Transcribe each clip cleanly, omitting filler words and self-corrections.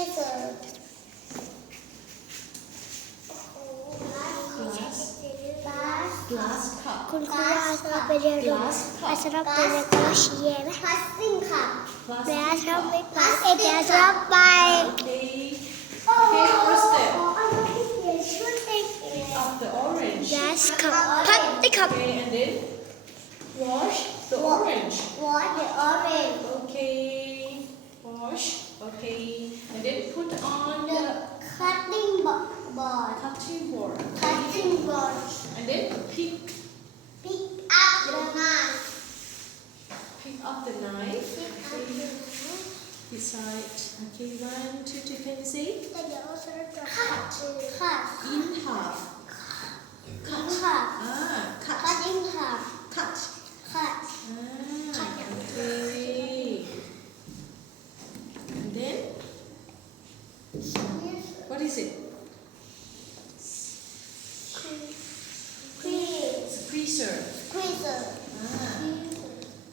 freezer glass cup คุณครูว่าเราไปเรียนรู้อาสรับเป็นกระชีเย่ไหม plastic ค่ะ glass แม่ชอบ cup ไปพลาสติกแม่ชอบไป okay first step pick up the orange glass cup พลาสติก cup okay and then wash the orange wash the orange okay wash okay and then put on the cutting board cutting board cutting board and then pick up the knife up the knife beside okay 1 2 3 can you see cut in half cut cut in half cut cut okay and then what is it squeezer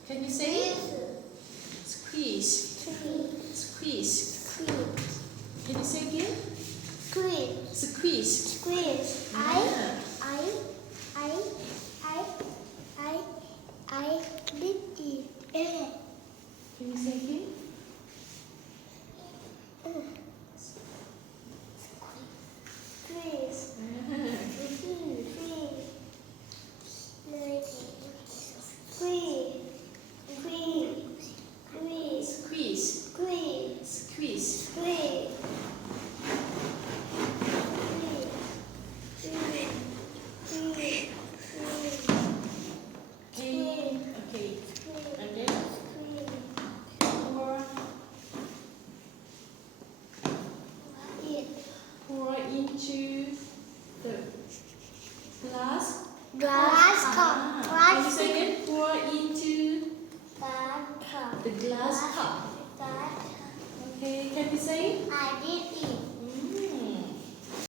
can you say squeeze squeeze can you say again squeeze I did it. can you say again squeeze okay and then pour into the glass Glass cup. can you say again pour into Glass cup. the glass cup okay can you say I did it.